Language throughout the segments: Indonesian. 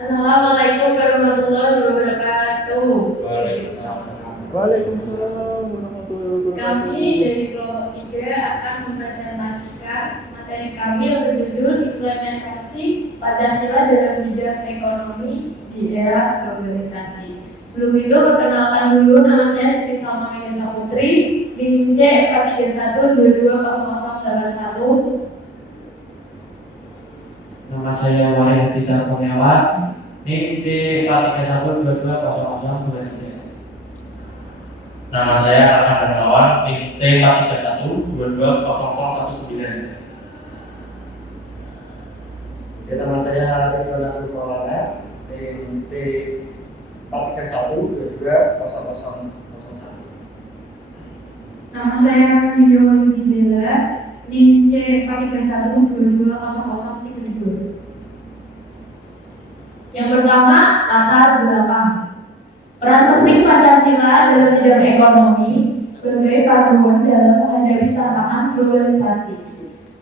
Assalamualaikum warahmatullahi wabarakatuh. Waalaikumsalam warahmatullahi wabarakatuh. Kami dari kelompok 3 akan mempresentasikan materi kami yang berjudul implementasi Pancasila dalam bidang ekonomi di era globalisasi. Sebelum itu perkenalkan dulu, nama saya Siti Salma Megaza Putri, NIM C 431220081. Nama saya Wahyudi Tita Kurniawan, NIM C 431220023. Nama saya Rahmat Darmawan, NIM C 431220019. Nama saya Ridwan Abdul Maulana, NIM C 431220001. Nama saya Yudho Gizela, NIM C 431220032. Yang pertama, latar belakang. Peran penting Pancasila dalam bidang ekonomi sebagai panduan dalam menghadapi tantangan globalisasi.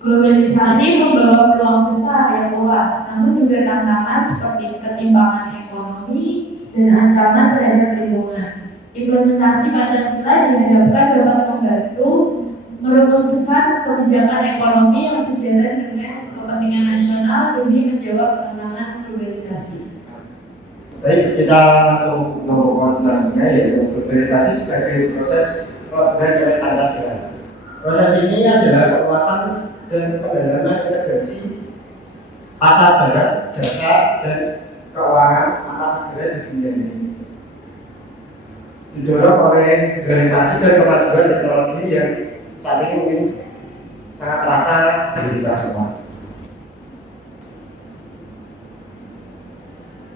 Globalisasi membawa peluang besar yang luas, namun juga tantangan seperti ketimpangan ekonomi dan ancaman terhadap lingkungan. Implementasi Pancasila diharapkan dapat membantu merumuskan kebijakan ekonomi yang sejalan dengan kepentingan nasional demi menjawab tantangan globalisasi. Baik, kita langsung ke poin selanjutnya, yaitu globalisasi sebagai proses pelaburan oleh Pancasila. Proses ini adalah perluasan dan pendalaman integrasi pasar barang, jasa, dan keuangan antar negara di dunia ini. Didorong oleh globalisasi dan kemajuan teknologi yang saat ini mungkin sangat terasa di kita semua.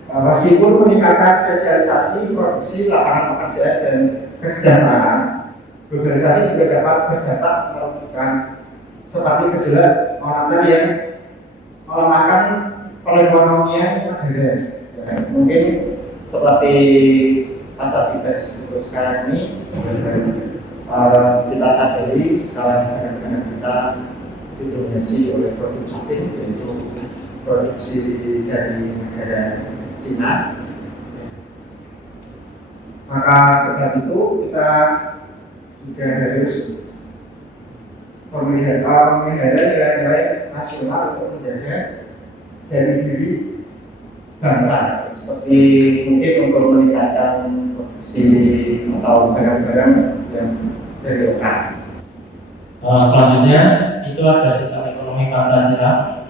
Meskipun meningkatkan spesialisasi, produksi, lapangan pekerjaan, dan kesejahteraan, globalisasi juga dapat berdampak merugikan seperti gejolak moneter yang melemahkan perekonomian negara. Ya, mungkin seperti pasar bebas untuk sekarang ini, kita sadari sekarang negara-negara kita didominasi oleh produk asing, yaitu produksi dari negara Cina. Maka sebab itu kita juga harus memelihara nilai-nilai nasional untuk menjaga jati diri bangsa, seperti mungkin untuk meningkatkan produksi atau barang-barang yang dari lokal. Selanjutnya itu ada sistem ekonomi Pancasila.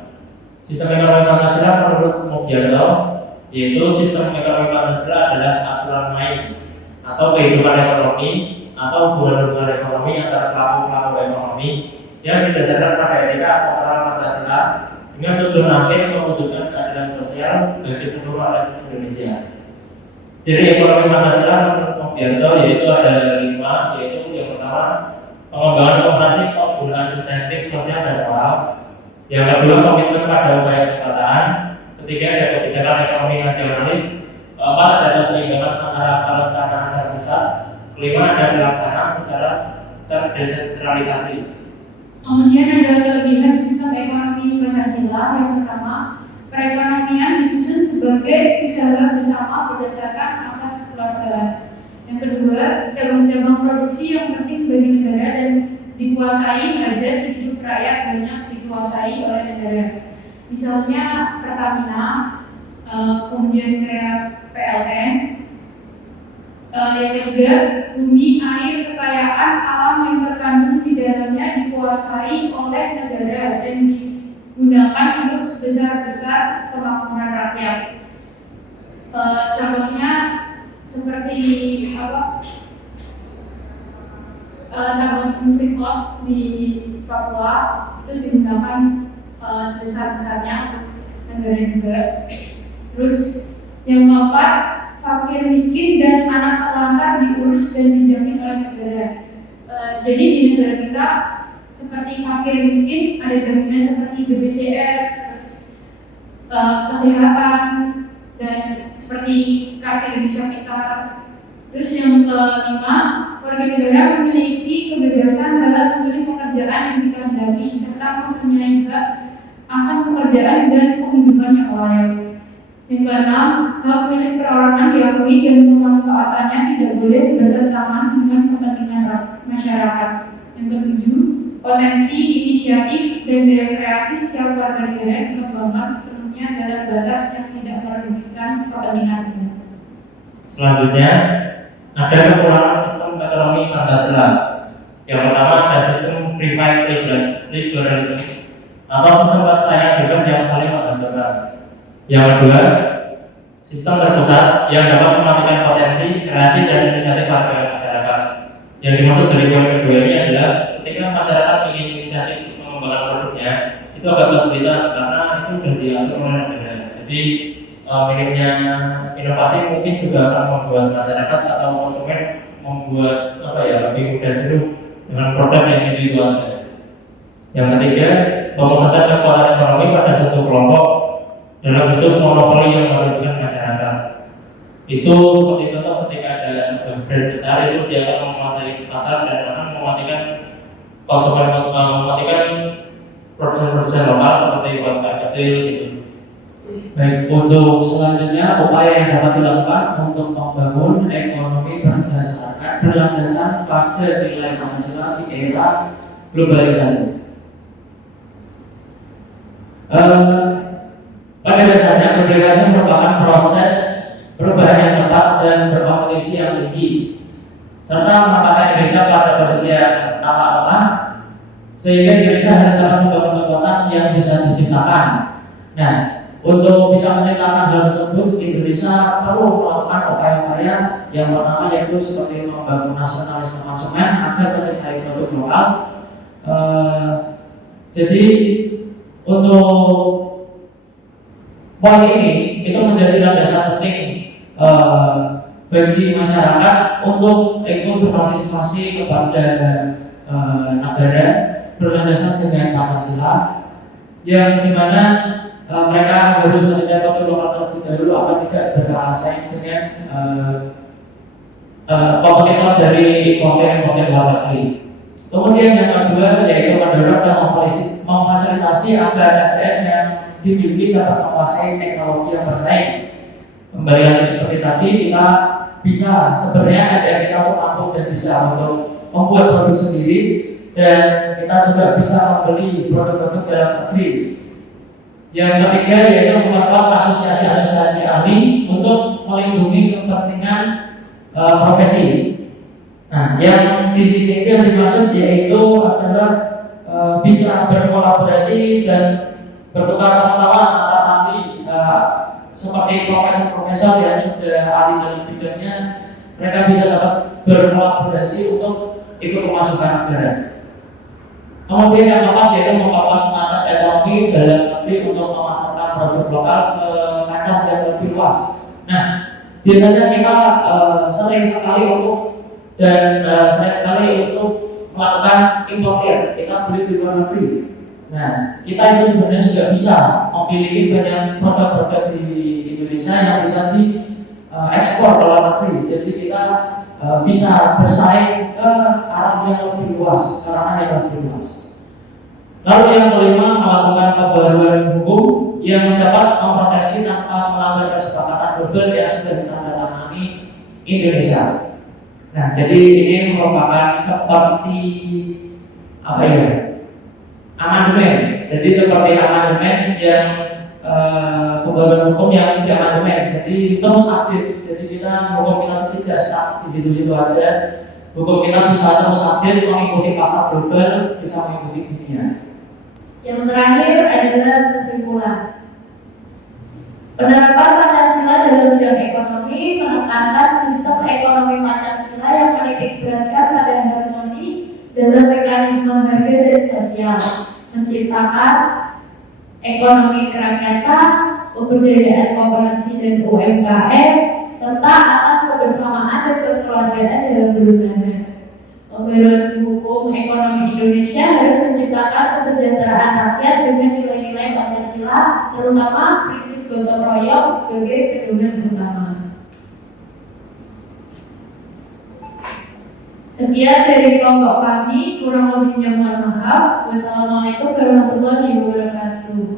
Sistem ekonomi Pancasila menurut Mugiarto, yaitu sistem ekonomi Pancasila adalah aturan main atau kehidupan ekonomi atau hubungan-hubungan ekonomi antara pelaku-pelaku ekonomi yang berdasarkan pada etika atau moral Pancasila dengan tujuan akhir mewujudkan keadilan sosial bagi seluruh rakyat Indonesia. Ciri ekonomi Pancasila menurut Mugiarto yaitu ada 5, yaitu yang pertama pengembangan operasi penggunaan insentif sosial dan moral, yang kedua komitmen pada upaya keperataan, ketiga ada kebijakan ekonomi nasionalis, keempat ada keseimbangan antara perencanaan terpusat, kelima ada pelaksanaan secara terdesentralisasi. Kemudian ada kelebihan sistem ekonomi Pancasila. Yang pertama, perekonomian disusun sebagai usaha bersama berdasarkan asas kekeluargaan. Yang kedua, cabang-cabang produksi yang penting bagi negara dan dikuasai hajat hidup rakyat banyak dikuasai oleh negara. Misalnya Pertamina, kemudian kayak PLN. Yang ketiga, bumi, air, kekayaan alam yang terkandung di dalamnya dikuasai oleh negara dan digunakan untuk sebesar-besar kemakmuran rakyat. Contohnya seperti tambang Freeport di Papua itu digunakan sebesar-besarnya untuk negara juga. Terus yang keempat, fakir miskin dan anak terlantar diurus dan dijamin oleh negara. Jadi di negara kita seperti fakir miskin ada jaminan seperti BPJS, terus kesehatan, dan seperti kartu Indonesia Pintar. Terus yang kelima, warga negara memiliki kebebasan dalam memilih pekerjaan yang dikehendaki serta mempunyai hak akan pekerjaan dan kehidupan yang layak. Yang keenam, hak milik perorangan diakui dan pemanfaatannya tidak boleh bertentangan dengan kepentingan masyarakat. Yang ketujuh, potensi, inisiatif, dan daya kreasi setiap warga negara dikembangkan sepenuhnya dalam batas yang tidak merugikan kepentingan umum. Selanjutnya, ada kekurangan sistem ekonomi Pancasila. Yang pertama ada sistem free market liberalism atau sistem persaingan bebas yang saling menghancurkan. Yang kedua, sistem terpusat yang dapat mematikan potensi, kreasi, dan inisiatif warga masyarakat. Yang dimaksud dari poin kedua ini adalah ketika masyarakat ingin inisiatif mengembangkan produknya, itu agak kesulitan karena itu sudah diatur oleh negara. Jadi minimnya inovasi mungkin juga akan membuat masyarakat atau konsumen membuat lebih mudah jenuh dengan produk yang itu saja. Yang ketiga, pemusatan kekuatan ekonomi pada satu kelompok dalam bentuk monopoli yang merugikan masyarakat. Itu seperti contoh ketika ada sebuah brand besar itu dia akan menguasai pasar dan akan mematikan konsumen, mematikan produsen-produsen lokal seperti UMKM kecil gitu. Baik, untuk selanjutnya upaya yang dapat dilakukan untuk membangun ekonomi berlandaskan pada nilai Pancasila di era globalisasi. Pada dasarnya globalisasi merupakan proses perubahan yang cepat dan berkompetisi yang tinggi, serta menempatkan Indonesia pada posisi yang tampak lemah, sehingga Indonesia harus dapat membangun kekuatan yang bisa diciptakan. Nah, untuk bisa menciptakan hal tersebut, Indonesia perlu melakukan upaya-upaya yang pertama yaitu seperti membangun nasionalisme konsumen agar mencintai produk lokal. Jadi untuk poin ini itu menjadi landasan penting bagi masyarakat untuk ikut berpartisipasi kepada negara berlandaskan dengan Pancasila, yang dimana mereka harus mencintai produk lokal terlebih dahulu agar tidak berkalah saing dengan kompetitor dari importer luar negeri. Kemudian yang kedua yaitu mendorong dan memfasilitasi agar SDM yang dimiliki dapat menguasai teknologi yang bersaing. Kembali lagi seperti tadi, kita bisa sebenarnya SDM kita untuk mampu dan bisa untuk membuat produk sendiri, dan kita juga bisa membeli produk-produk dalam negeri. Yang ketiga yaitu memperkuat asosiasi-asosiasi ahli untuk melindungi kepentingan profesi. Nah, yang di sini itu yang dimaksud yaitu adalah bisa berkolaborasi dan bertukar pengetahuan antar ahli, seperti profesor-profesor yang sudah ahli dalam bidangnya, mereka bisa dapat berkolaborasi untuk ikut memajukan negara. Kemudian yang keempat yaitu memperkuat market ekonomi dalam negeri untuk memasarkan produk lokal ke kancah yang lebih luas. Nah, biasanya kita sering sekali untuk melakukan importir, kita beli di luar negeri. Nah, kita itu sebenarnya juga bisa memiliki banyak produk-produk di Indonesia yang bisa diekspor ke luar negeri. Jadi kita bisa bersaing ke arah yang lebih luas, Lalu yang kelima, melakukan pembaruan hukum yang dapat memproteksi tanpa melanggar kesepakatan global yang sudah ditandatangani Indonesia. Nah, jadi ini merupakan seperti amandemen. Jadi seperti amandemen yang pembaruan hukum yang di amandemen. Jadi terus update. Jadi hukum kita tidak stuck di situ-situ aja. Hukum kita bisa terus update, mengikuti pasar global, bisa mengikuti dunia. Yang terakhir adalah kesimpulan. Penerapan Pancasila dalam bidang ekonomi menekankan sistem ekonomi Pancasila yang menitikberatkan pada harmoni dalam mekanisme harga dan sosial, menciptakan ekonomi kerakyatan, pemberdayaan koperasi dan UMKM, serta asas kebersamaan dan kekeluargaan dalam berusaha. Pembaruan hukum ekonomi Indonesia harus menciptakan kesejahteraan rakyat dengan nilai-nilai Pancasila, terutama prinsip gotong royong sebagai pedoman utama. Sekian dari kelompok kami, kurang lebihnya mohon maaf. Wassalamualaikum warahmatullahi wabarakatuh.